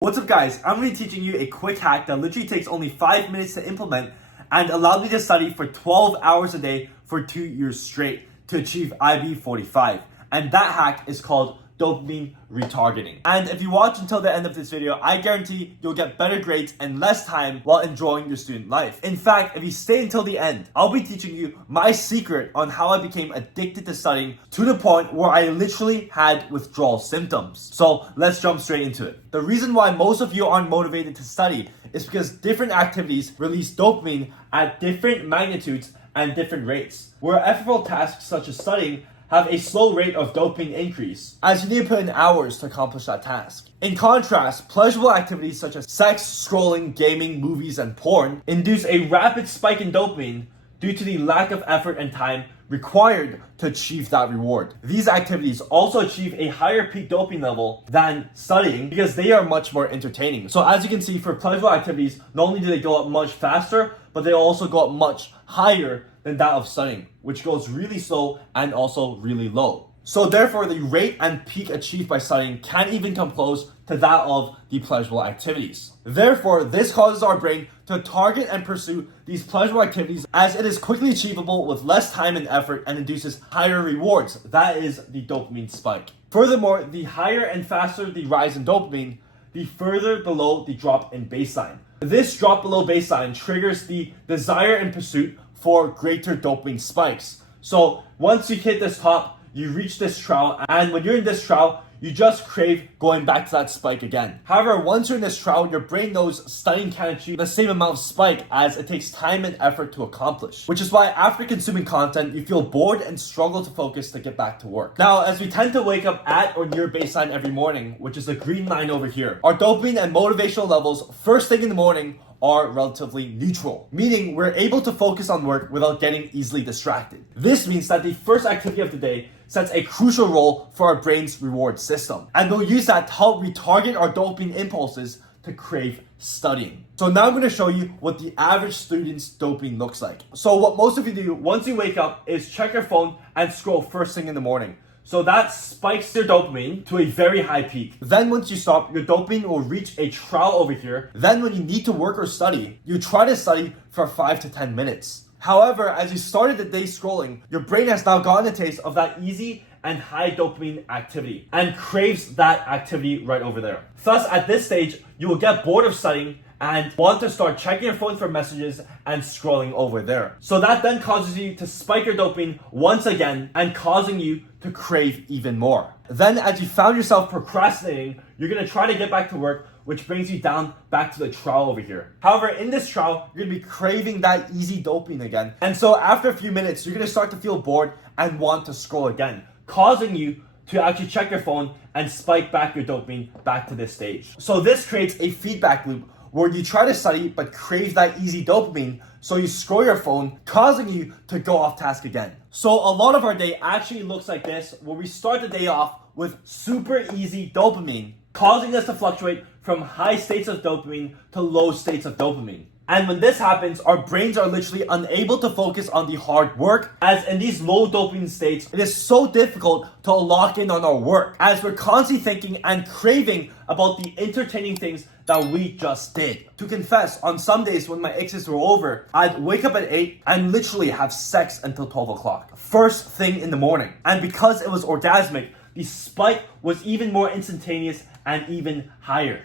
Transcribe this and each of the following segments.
What's up guys, I'm going to be teaching you a quick hack that literally takes only 5 minutes to implement and allowed me to study for 12 hours a day for 2 years straight to achieve IB 45. And that hack is called dopamine retargeting. And if you watch until the end of this video, I guarantee you'll get better grades and less time while enjoying your student life. In fact, if you stay until the end, I'll be teaching you my secret on how I became addicted to studying to the point where I literally had withdrawal symptoms. So let's jump straight into it. The reason why most of you aren't motivated to study is because different activities release dopamine at different magnitudes and different rates. Where effortful tasks such as studying have a slow rate of dopamine increase, as you need to put in hours to accomplish that task. In contrast, pleasurable activities such as sex, scrolling, gaming, movies, and porn induce a rapid spike in dopamine due to the lack of effort and time required to achieve that reward. These activities also achieve a higher peak dopamine level than studying because they are much more entertaining. So as you can see, for pleasurable activities, not only do they go up much faster, but they also go up much higher than that of studying, which goes really slow and also really low. So therefore, the rate and peak achieved by studying can't even come close to that of the pleasurable activities. Therefore, this causes our brain to target and pursue these pleasurable activities as it is quickly achievable with less time and effort and induces higher rewards. That is the dopamine spike. Furthermore, the higher and faster the rise in dopamine, the further below the drop in baseline. This drop below baseline triggers the desire and pursuit for greater dopamine spikes. So once you hit this top, you reach this trial, and when you're in this trial, you just crave going back to that spike again. However, once you're in this trial, your brain knows studying can't achieve the same amount of spike as it takes time and effort to accomplish. Which is why after consuming content, you feel bored and struggle to focus to get back to work. Now, as we tend to wake up at or near baseline every morning, which is the green line over here, our dopamine and motivational levels first thing in the morning are relatively neutral, meaning we're able to focus on work without getting easily distracted. This means that the first activity of the day sets a crucial role for our brain's reward system, and we'll use that to help retarget our dopamine impulses to crave studying. So now I'm going to show you what the average student's dopamine looks like. So what most of you do once you wake up is check your phone and scroll first thing in the morning. So that spikes your dopamine to a very high peak. Then once you stop, your dopamine will reach a trial over here. Then when you need to work or study, you try to study for 5 to 10 minutes. However, as you started the day scrolling, your brain has now gotten a taste of that easy and high dopamine activity and craves that activity right over there. Thus, at this stage, you will get bored of studying and want to start checking your phone for messages and scrolling over there. So that then causes you to spike your dopamine once again and causing you to crave even more. Then as you found yourself procrastinating, you're going to try to get back to work, which brings you down back to the trial over here. However, in this trial, you're going to be craving that easy dopamine again. And so after a few minutes, you're going to start to feel bored and want to scroll again, causing you to actually check your phone and spike back your dopamine back to this stage. So this creates a feedback loop where you try to study but crave that easy dopamine, so you scroll your phone, causing you to go off task again. So a lot of our day actually looks like this, where we start the day off with super easy dopamine, causing us to fluctuate from high states of dopamine to low states of dopamine. And when this happens, our brains are literally unable to focus on the hard work, as in these low dopamine states, it is so difficult to lock in on our work, as we're constantly thinking and craving about the entertaining things that we just did. To confess, on some days when my exes were over, I'd wake up at 8 and literally have sex until 12 o'clock. First thing in the morning. And because it was orgasmic, the spike was even more instantaneous and even higher.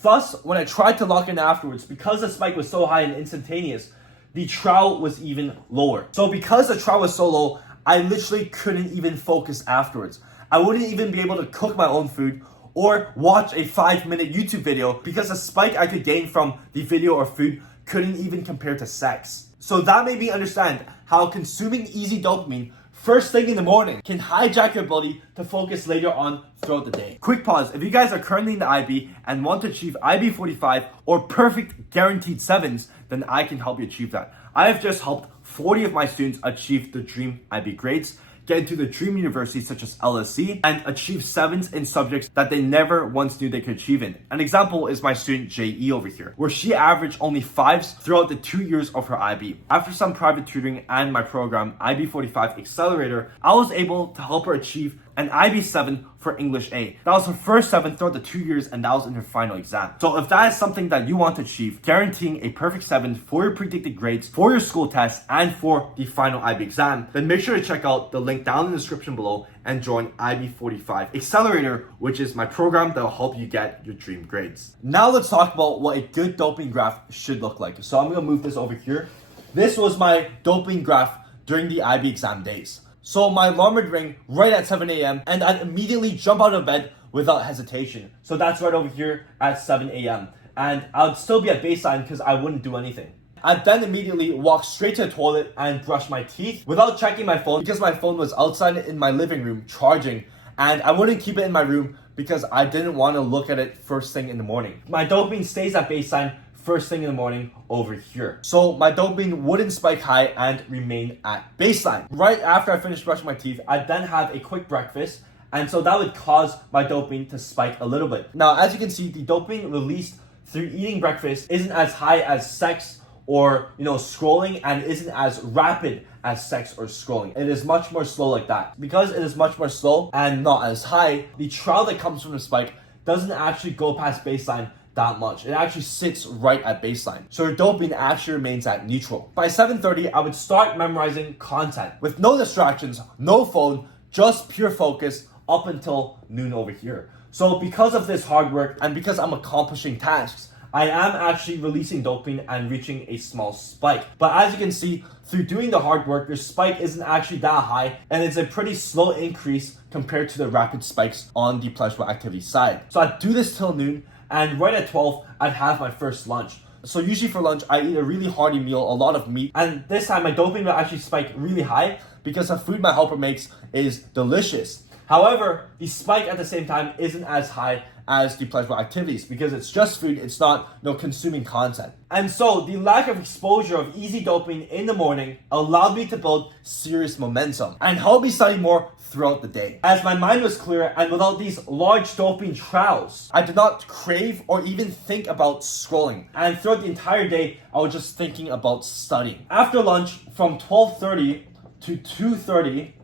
Thus, when I tried to lock in afterwards, because the spike was so high and instantaneous, the trial was even lower. So because the trial was so low, I literally couldn't even focus afterwards. I wouldn't even be able to cook my own food or watch a 5-minute YouTube video because the spike I could gain from the video or food couldn't even compare to sex. So that made me understand how consuming easy dopamine first thing in the morning can hijack your ability to focus later on throughout the day. Quick pause, if you guys are currently in the IB and want to achieve IB 45 or perfect guaranteed 7s, then I can help you achieve that. I have just helped 40 of my students achieve the dream IB grades, get into the dream universities such as LSE, and achieve 7s in subjects that they never once knew they could achieve in. An example is my student JE over here, where she averaged only 5s throughout the 2 years of her IB. After some private tutoring and my program, IB 45 Accelerator, I was able to help her achieve and IB 7 for English A. That was her first 7 throughout the 2 years, and that was in her final exam. So if that is something that you want to achieve, guaranteeing a perfect 7 for your predicted grades, for your school test, and for the final IB exam, then make sure to check out the link down in the description below and join IB 45 Accelerator, which is my program that will help you get your dream grades. Now let's talk about what a good dopamine graph should look like. So I'm going to move this over here. This was my dopamine graph during the IB exam days. So my alarm would ring right at 7 a.m. and I'd immediately jump out of bed without hesitation. So that's right over here at 7 a.m. And I'd still be at baseline because I wouldn't do anything. I'd then immediately walk straight to the toilet and brush my teeth without checking my phone because my phone was outside in my living room charging, and I wouldn't keep it in my room because I didn't want to look at it first thing in the morning. My dopamine stays at baseline first thing in the morning over here. So my dopamine wouldn't spike high and remain at baseline. Right after I finished brushing my teeth, I'd then have a quick breakfast, and so that would cause my dopamine to spike a little bit. Now, as you can see, the dopamine released through eating breakfast isn't as high as sex or scrolling, and isn't as rapid as sex or scrolling. It is much more slow like that. Because it is much more slow and not as high, the trial that comes from the spike doesn't actually go past baseline that much. It actually sits right at baseline. So your dopamine actually remains at neutral. By 7:30, I would start memorizing content with no distractions, no phone, just pure focus up until noon over here. So because of this hard work and because I'm accomplishing tasks, I am actually releasing dopamine and reaching a small spike. But as you can see, through doing the hard work, your spike isn't actually that high, and it's a pretty slow increase compared to the rapid spikes on the pleasurable activity side. So I'd do this till noon, and right at 12, I'd have my first lunch. So usually for lunch, I eat a really hearty meal, a lot of meat, and this time my dopamine will actually spike really high because the food my helper makes is delicious. However, the spike at the same time isn't as high as the pleasurable activities because it's just food, it's not consuming content. And so the lack of exposure of easy dopamine in the morning allowed me to build serious momentum and helped me study more throughout the day. As my mind was clear and without these large dopamine trials, I did not crave or even think about scrolling. And throughout the entire day, I was just thinking about studying. After lunch, from 12:30 to 2:30,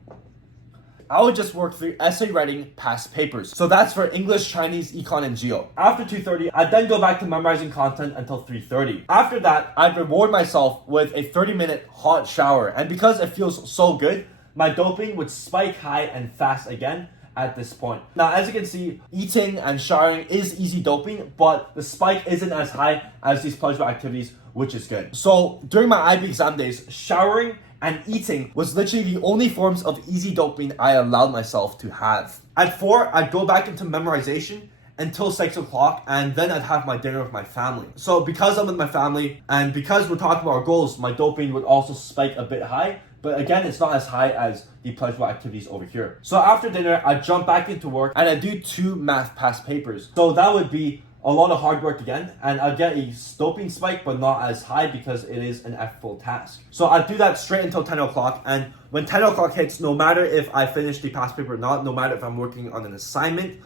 I would just work through essay writing past papers. So that's for English, Chinese, Econ, and Geo. After 2:30, I'd then go back to memorizing content until 3:30. After that, I'd reward myself with a 30-minute hot shower. And because it feels so good, my dopamine would spike high and fast again at this point. Now, as you can see, eating and showering is easy dopamine, but the spike isn't as high as these pleasurable activities, which is good. So during my IB exam days, showering and eating was literally the only forms of easy dopamine I allowed myself to have. At 4, I'd go back into memorization until 6 o'clock, and then I'd have my dinner with my family. So because I'm with my family, and because we're talking about our goals, my dopamine would also spike a bit high, but again, it's not as high as the pleasurable activities over here. So after dinner, I'd jump back into work, and I'd do 2 math past papers. So that would be a lot of hard work again, and I'd get a dopamine spike, but not as high because it is an effortful task. So I'd do that straight until 10 o'clock, and when 10 o'clock hits, no matter if I finish the past paper or not, no matter if I'm working on an assignment,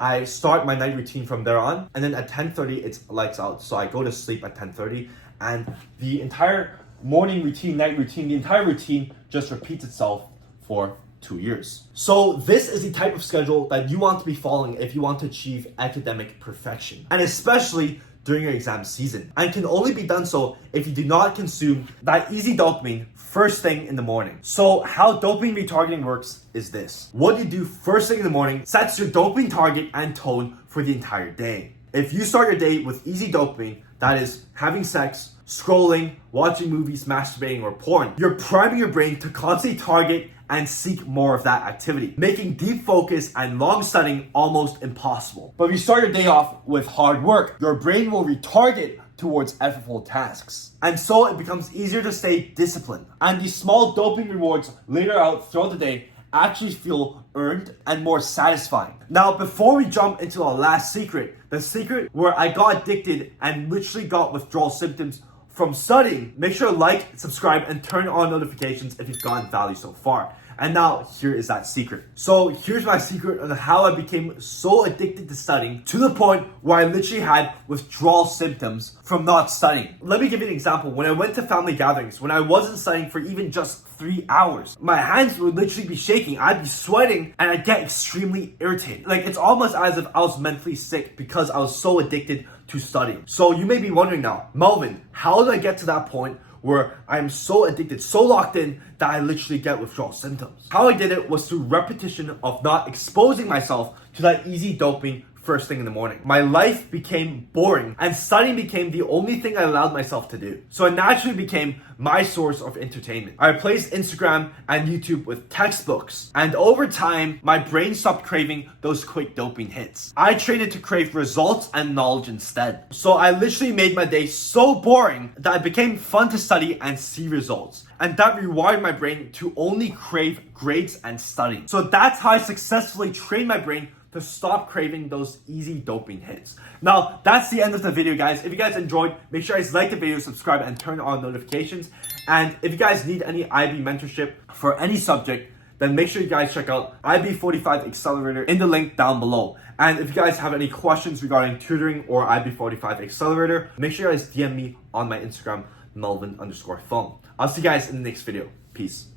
I start my night routine from there on, and then at 10:30, it's lights out. So I go to sleep at 10:30, and the entire morning routine, night routine, the entire routine just repeats itself for 2 years. So this is the type of schedule that you want to be following if you want to achieve academic perfection, and especially during your exam season, and can only be done so if you do not consume that easy dopamine first thing in the morning. So how dopamine retargeting works is this. What you do first thing in the morning sets your dopamine target and tone for the entire day. If you start your day with easy dopamine, that is having sex, scrolling, watching movies, masturbating, or porn, you're priming your brain to constantly target and seek more of that activity, making deep focus and long studying almost impossible. But if you start your day off with hard work, your brain will retarget towards effortful tasks. And so it becomes easier to stay disciplined. And these small dopamine rewards later out throughout the day actually feel earned and more satisfying. Now, before we jump into our last secret, the secret where I got addicted and literally got withdrawal symptoms from studying, make sure to like, subscribe, and turn on notifications if you've gotten value so far. And now here is that secret. So here's my secret on how I became so addicted to studying to the point where I literally had withdrawal symptoms from not studying. Let me give you an example. When I went to family gatherings, when I wasn't studying for even just 3 hours, my hands would literally be shaking. I'd be sweating and I'd get extremely irritated. Like, it's almost as if I was mentally sick because I was so addicted to studying. So you may be wondering now, Melvin, how did I get to that point where I am so addicted, so locked in that I literally get withdrawal symptoms? How I did it was through repetition of not exposing myself to that easy dopamine first thing in the morning. My life became boring and studying became the only thing I allowed myself to do. So it naturally became my source of entertainment. I replaced Instagram and YouTube with textbooks, and over time, my brain stopped craving those quick dopamine hits. I traded to crave results and knowledge instead. So I literally made my day so boring that it became fun to study and see results. And that rewired my brain to only crave grades and studying. So that's how I successfully trained my brain to stop craving those easy dopamine hits. Now, that's the end of the video, guys. If you guys enjoyed, make sure you guys like the video, subscribe, and turn on notifications. And if you guys need any IB mentorship for any subject, then make sure you guys check out IB45 Accelerator in the link down below. And if you guys have any questions regarding tutoring or IB45 Accelerator, make sure you guys DM me on my Instagram, Melvin_Fong. I'll see you guys in the next video. Peace.